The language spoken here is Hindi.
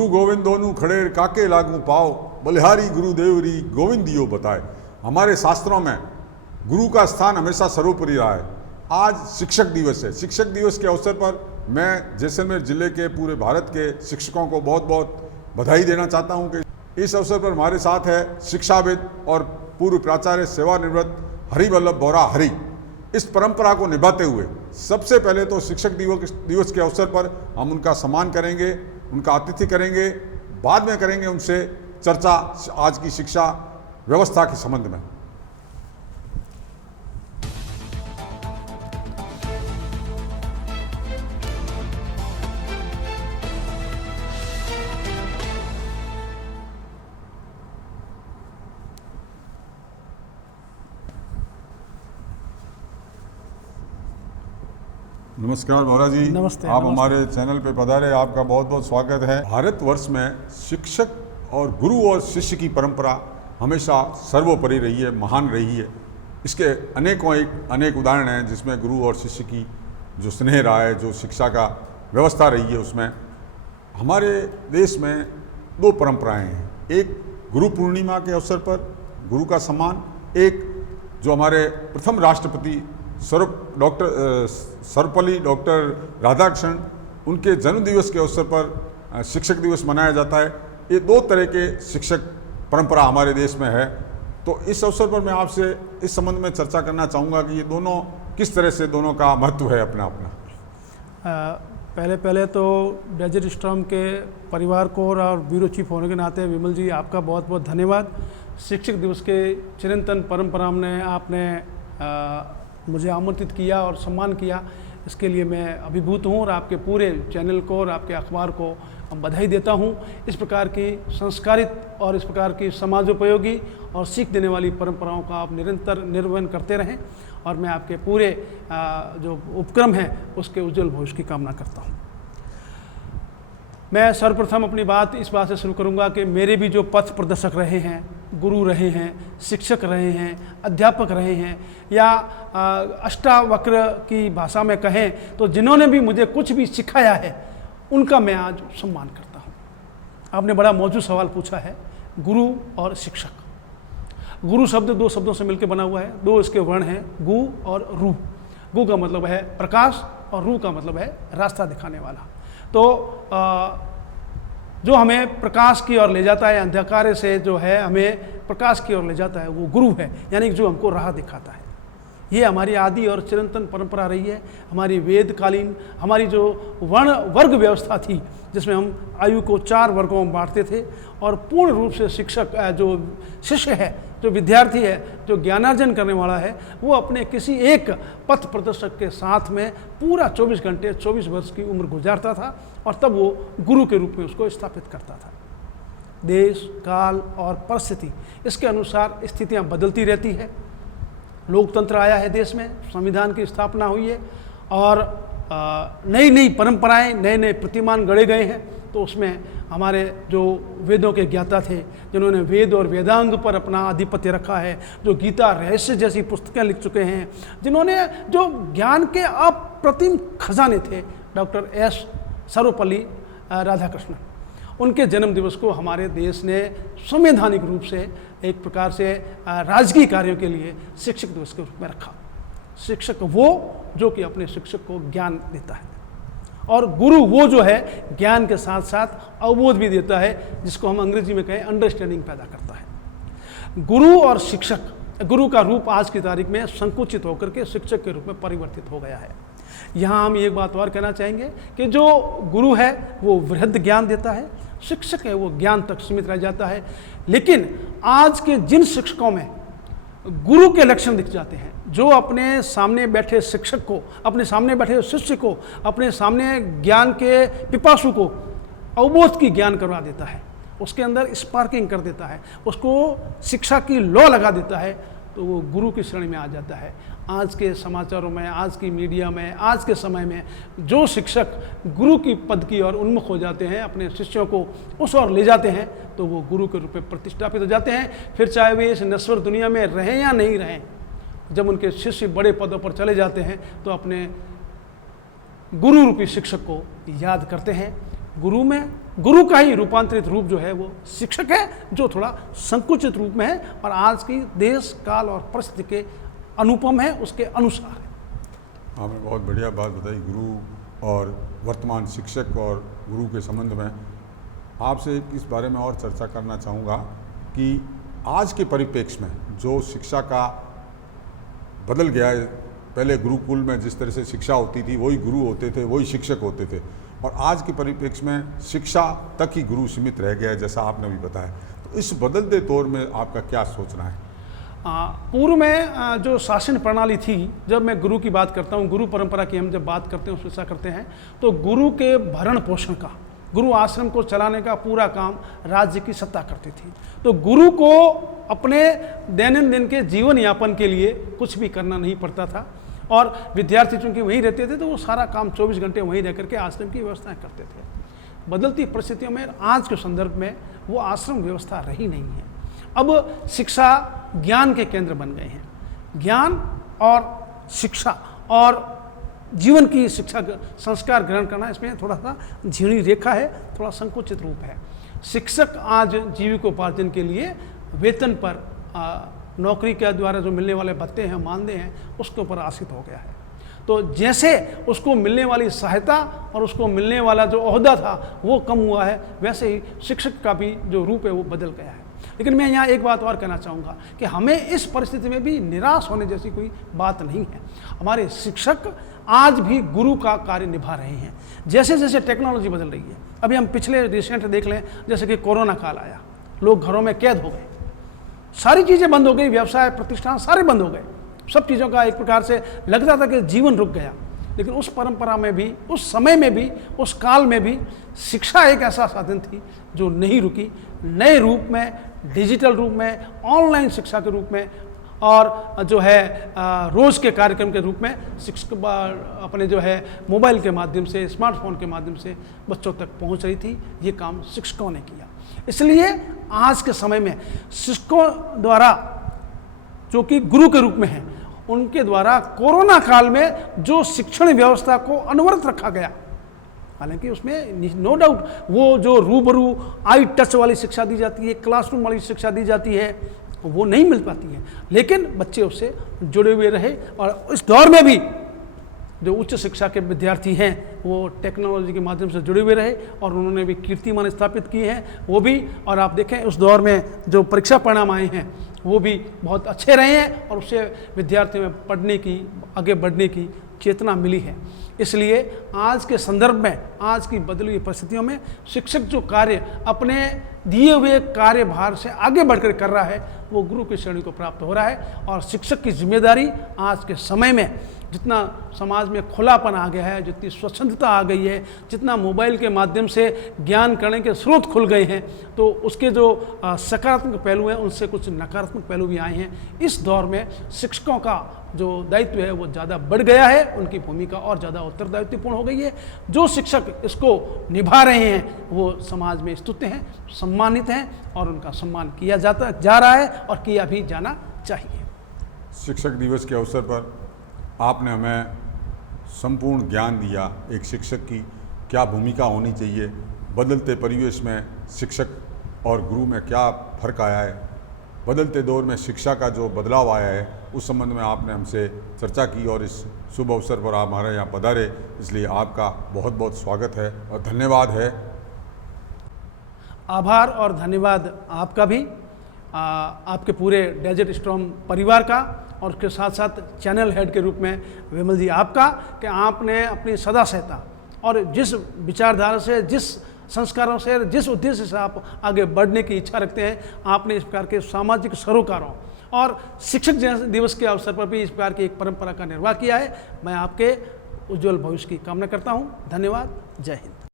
गुरु गोविंद दोनों खड़े काके लागू पाओ, बलिहारी गुरुदेवरी गोविंदियो बताए। हमारे शास्त्रों में गुरु का स्थान हमेशा सर्वोपरि रहा है। आज शिक्षक दिवस है। शिक्षक दिवस के अवसर पर मैं जैसलमेर जिले के पूरे भारत के शिक्षकों को बहुत बहुत बधाई देना चाहता हूं कि इस अवसर पर हमारे साथ है शिक्षाविद और पूर्व प्राचार्य सेवानिवृत्त हरिवल्लभ बोरा हरि। इस परंपरा को निभाते हुए सबसे पहले तो शिक्षक दिवस के अवसर पर हम उनका सम्मान करेंगे, उनका आतिथ्य करेंगे, बाद में करेंगे उनसे चर्चा आज की शिक्षा व्यवस्था के संबंध में। नमस्कार बोरा जी। नमस्ते। आप हमारे चैनल पे पधारे, आपका बहुत बहुत स्वागत है। भारतवर्ष में शिक्षक और गुरु और शिष्य की परंपरा हमेशा सर्वोपरि रही है, महान रही है। इसके अनेक उदाहरण हैं जिसमें गुरु और शिष्य की जो स्नेह रहा है, जो शिक्षा का व्यवस्था रही है, उसमें हमारे देश में दो परंपराएं हैं। एक गुरु पूर्णिमा के अवसर पर गुरु का सम्मान, एक जो हमारे प्रथम राष्ट्रपति सर्वपल्ली डॉक्टर राधाकृष्णन उनके जन्म दिवस के अवसर पर शिक्षक दिवस मनाया जाता है। ये दो तरह के शिक्षक परंपरा हमारे देश में है। तो इस अवसर पर मैं आपसे इस संबंध में चर्चा करना चाहूँगा कि ये दोनों किस तरह से दोनों का महत्व है अपना अपना। पहले तो डेजर्ट स्टॉर्म के परिवार को और ब्यूरो चीफ होने के नाते विमल जी आपका बहुत बहुत धन्यवाद। शिक्षक दिवस के चिरंतन परंपरा में आपने मुझे आमंत्रित किया और सम्मान किया, इसके लिए मैं अभिभूत हूँ और आपके पूरे चैनल को और आपके अखबार को बधाई देता हूँ। इस प्रकार की संस्कारित और इस प्रकार की समाजोपयोगी और सीख देने वाली परंपराओं का आप निरंतर निर्वहन करते रहें और मैं आपके पूरे जो उपक्रम है उसके उज्जवल भविष्य की कामना करता हूँ। मैं सर्वप्रथम अपनी बात इस बात से शुरू करूंगा कि मेरे भी जो पथ प्रदर्शक रहे हैं, गुरु रहे हैं, शिक्षक रहे हैं, अध्यापक रहे हैं, या अष्टावक्र की भाषा में कहें तो जिन्होंने भी मुझे कुछ भी सिखाया है, उनका मैं आज सम्मान करता हूं। आपने बड़ा मौजूद सवाल पूछा है, गुरु और शिक्षक। गुरु शब्द दो शब्दों से मिलकर बना हुआ है, दो इसके वर्ण हैं, गु और रू। गु का मतलब है प्रकाश और रू का मतलब है रास्ता दिखाने वाला। तो जो हमें प्रकाश की ओर ले जाता है, अंधकार से जो है हमें प्रकाश की ओर ले जाता है, वो गुरु है, यानी कि जो हमको राह दिखाता है। ये हमारी आदि और चिरंतन परंपरा रही है। हमारी वेदकालीन हमारी जो वर्ग व्यवस्था थी, जिसमें हम आयु को 4 वर्गों में बांटते थे और पूर्ण रूप से शिक्षक जो शिष्य है, जो विद्यार्थी है, जो ज्ञानार्जन करने वाला है, वो अपने किसी एक पथ प्रदर्शक के साथ में पूरा 24 घंटे 24 वर्ष की उम्र गुजारता था और तब वो गुरु के रूप में उसको स्थापित करता था। देश काल और परिस्थिति इसके अनुसार स्थितियां बदलती रहती है। लोकतंत्र आया है देश में, संविधान की स्थापना हुई है और नई नई परंपराएं, नए नए प्रतिमान गढ़े गए हैं। तो उसमें हमारे जो वेदों के ज्ञाता थे, जिन्होंने वेद और वेदांग पर अपना आधिपत्य रखा है, जो गीता रहस्य जैसी पुस्तकें लिख चुके हैं, जिन्होंने जो ज्ञान के अप्रतिम खजाने थे, डॉक्टर एस सर्वपल्ली राधाकृष्णन, उनके जन्म दिवस को हमारे देश ने संवैधानिक रूप से एक प्रकार से राजकीय कार्यों के लिए शिक्षक दिवस के रूप में रखा। शिक्षक वो जो कि अपने शिक्षक को ज्ञान देता है और गुरु वो जो है ज्ञान के साथ साथ अवबोध भी देता है, जिसको हम अंग्रेजी में कहें अंडरस्टैंडिंग पैदा करता है। गुरु और शिक्षक, गुरु का रूप आज की तारीख में संकुचित होकर के शिक्षक के रूप में परिवर्तित हो गया है। यहाँ हम एक बात और कहना चाहेंगे कि जो गुरु है वो वृहद ज्ञान देता है, शिक्षक है वो ज्ञान तक सीमित रह जाता है। लेकिन आज के जिन शिक्षकों में गुरु के लक्षण दिख जाते हैं, जो अपने सामने बैठे शिक्षक को, अपने सामने बैठे शिष्य को, अपने सामने ज्ञान के पिपासु को अवबोध की ज्ञान करवा देता है, उसके अंदर स्पार्किंग कर देता है, उसको शिक्षा की लौ लगा देता है, तो वो गुरु की श्रेणी में आ जाता है। आज के समाचारों में, आज की मीडिया में, आज के समय में जो शिक्षक गुरु की पद की ओर उन्मुख हो जाते हैं, अपने शिष्यों को उस ओर ले जाते हैं, तो वो गुरु के रूप में प्रतिष्ठापित हो जाते हैं। फिर चाहे वे इस नश्वर दुनिया में रहें या नहीं रहें, जब उनके शिष्य बड़े पदों पर चले जाते हैं तो अपने गुरु रूपी शिक्षक को याद करते हैं। गुरु में गुरु का ही रूपांतरित रूप जो है वो शिक्षक है, जो थोड़ा संकुचित रूप में है और आज की देश काल और परिस्थिति के अनुपम है, उसके अनुसार है। आपने बहुत बढ़िया बात बताई गुरु और वर्तमान शिक्षक और गुरु के संबंध में। आपसे इस बारे में और चर्चा करना चाहूँगा कि आज के परिप्रेक्ष्य में जो शिक्षा का बदल गया है, पहले गुरुकुल में जिस तरह से शिक्षा होती थी वही गुरु होते थे, वही शिक्षक होते थे, और आज के परिप्रेक्ष्य में शिक्षा तक ही गुरु सीमित रह गया है, जैसा आपने भी बताया। तो इस बदलते दौर में आपका क्या सोचना है? पूर्व में जो शासन प्रणाली थी, जब मैं गुरु की बात करता हूँ, गुरु परंपरा की हम जब बात करते हैं, उसमें करते हैं, तो गुरु के भरण पोषण का, गुरु आश्रम को चलाने का पूरा काम राज्य की सत्ता करती थी। तो गुरु को अपने दैनंदिन के जीवन यापन के लिए कुछ भी करना नहीं पड़ता था, और विद्यार्थी चूंकि वहीं रहते थे तो वो सारा काम 24 घंटे वहीं रह करके आश्रम की व्यवस्थाएं करते थे। बदलती परिस्थितियों में आज के संदर्भ में वो आश्रम व्यवस्था रही नहीं है। अब शिक्षा ज्ञान के केंद्र बन गए हैं। ज्ञान और शिक्षा और जीवन की शिक्षा संस्कार ग्रहण करना, इसमें थोड़ा सा झीणी रेखा है, थोड़ा संकुचित रूप है। शिक्षक आज जीविकोपार्जन के लिए वेतन पर नौकरी के द्वारा जो मिलने वाले भत्ते हैं, मानदेय हैं, उसके ऊपर आश्रित हो गया है। तो जैसे उसको मिलने वाली सहायता और उसको मिलने वाला जो ओहदा था वो कम हुआ है, वैसे ही शिक्षक का भी जो रूप है वो बदल गया है। लेकिन मैं यहाँ एक बात और कहना चाहूँगा कि हमें इस परिस्थिति में भी निराश होने जैसी कोई बात नहीं है। हमारे शिक्षक आज भी गुरु का कार्य निभा रहे हैं। जैसे जैसे टेक्नोलॉजी बदल रही है, अभी हम पिछले रिसेंट देख लें, जैसे कि कोरोना काल आया, लोग घरों में कैद हो गए, सारी चीज़ें बंद हो गई, व्यवसाय प्रतिष्ठान सारे बंद हो गए, सब चीज़ों का एक प्रकार से लगता था कि जीवन रुक गया। लेकिन उस परंपरा में भी, उस समय में भी, उस काल में भी शिक्षा एक ऐसा साधन थी जो नहीं रुकी। नए रूप में, डिजिटल रूप में, ऑनलाइन शिक्षा के रूप में, और जो है रोज़ के कार्यक्रम के रूप में शिक्षक अपने जो है मोबाइल के माध्यम से, स्मार्टफोन के माध्यम से बच्चों तक पहुंच रही थी। ये काम शिक्षकों ने किया। इसलिए आज के समय में शिक्षकों द्वारा, जो कि गुरु के रूप में हैं, उनके द्वारा कोरोना काल में जो शिक्षण व्यवस्था को अनवरत रखा गया, हालांकि उसमें नो डाउट वो जो रूबरू आई टच वाली शिक्षा दी जाती है, क्लासरूम वाली शिक्षा दी जाती है, वो नहीं मिल पाती है, लेकिन बच्चे उससे जुड़े हुए रहे। और इस दौर में भी जो उच्च शिक्षा के विद्यार्थी हैं वो टेक्नोलॉजी के माध्यम से जुड़े हुए रहे और उन्होंने भी कीर्तिमान स्थापित किए हैं वो भी। और आप देखें उस दौर में जो परीक्षा परिणाम आए हैं वो भी बहुत अच्छे रहे हैं और उससे विद्यार्थियों में पढ़ने की, आगे बढ़ने की चेतना मिली है। इसलिए आज के संदर्भ में, आज की बदली हुई परिस्थितियों में शिक्षक जो कार्य अपने दिए हुए कार्यभार से आगे बढ़कर कर रहा है वो गुरु की श्रेणी को प्राप्त हो रहा है। और शिक्षक की जिम्मेदारी आज के समय में जितना समाज में खुलापन आ गया है, जितनी स्वच्छंदता आ गई है, जितना मोबाइल के माध्यम से ज्ञान करने के स्रोत खुल गए हैं, तो उसके जो सकारात्मक पहलू हैं उनसे कुछ नकारात्मक पहलू भी आए हैं। इस दौर में शिक्षकों का जो दायित्व है वो ज़्यादा बढ़ गया है, उनकी भूमिका और ज़्यादा उत्तरदायित्वपूर्ण हो गई है। जो शिक्षक इसको निभा रहे हैं वो समाज में स्तुत्य हैं, सम्मानित हैं और उनका सम्मान किया जा रहा है और किया भी जाना चाहिए। शिक्षक दिवस के अवसर पर आपने हमें संपूर्ण ज्ञान दिया एक शिक्षक की क्या भूमिका होनी चाहिए, बदलते परिवेश में शिक्षक और गुरु में क्या फ़र्क आया है, बदलते दौर में शिक्षा का जो बदलाव आया है उस संबंध में आपने हमसे चर्चा की और इस शुभ अवसर पर आप हमारे यहाँ पधारे, इसलिए आपका बहुत बहुत स्वागत है और धन्यवाद है। आभार और धन्यवाद आपका भी, आपके पूरे डेजर्ट स्टॉर्म परिवार का, और उसके साथ साथ चैनल हेड के रूप में विमल जी आपका, कि आपने अपनी सदा सहता और जिस विचारधारा से, जिस संस्कारों से, जिस उद्देश्य से आप आगे बढ़ने की इच्छा रखते हैं, आपने इस प्रकार के सामाजिक सरोकारों और शिक्षक दिवस के अवसर पर भी इस प्रकार की एक परंपरा का निर्वाह किया है। मैं आपके उज्जवल भविष्य की कामना करता हूँ। धन्यवाद। जय हिंद।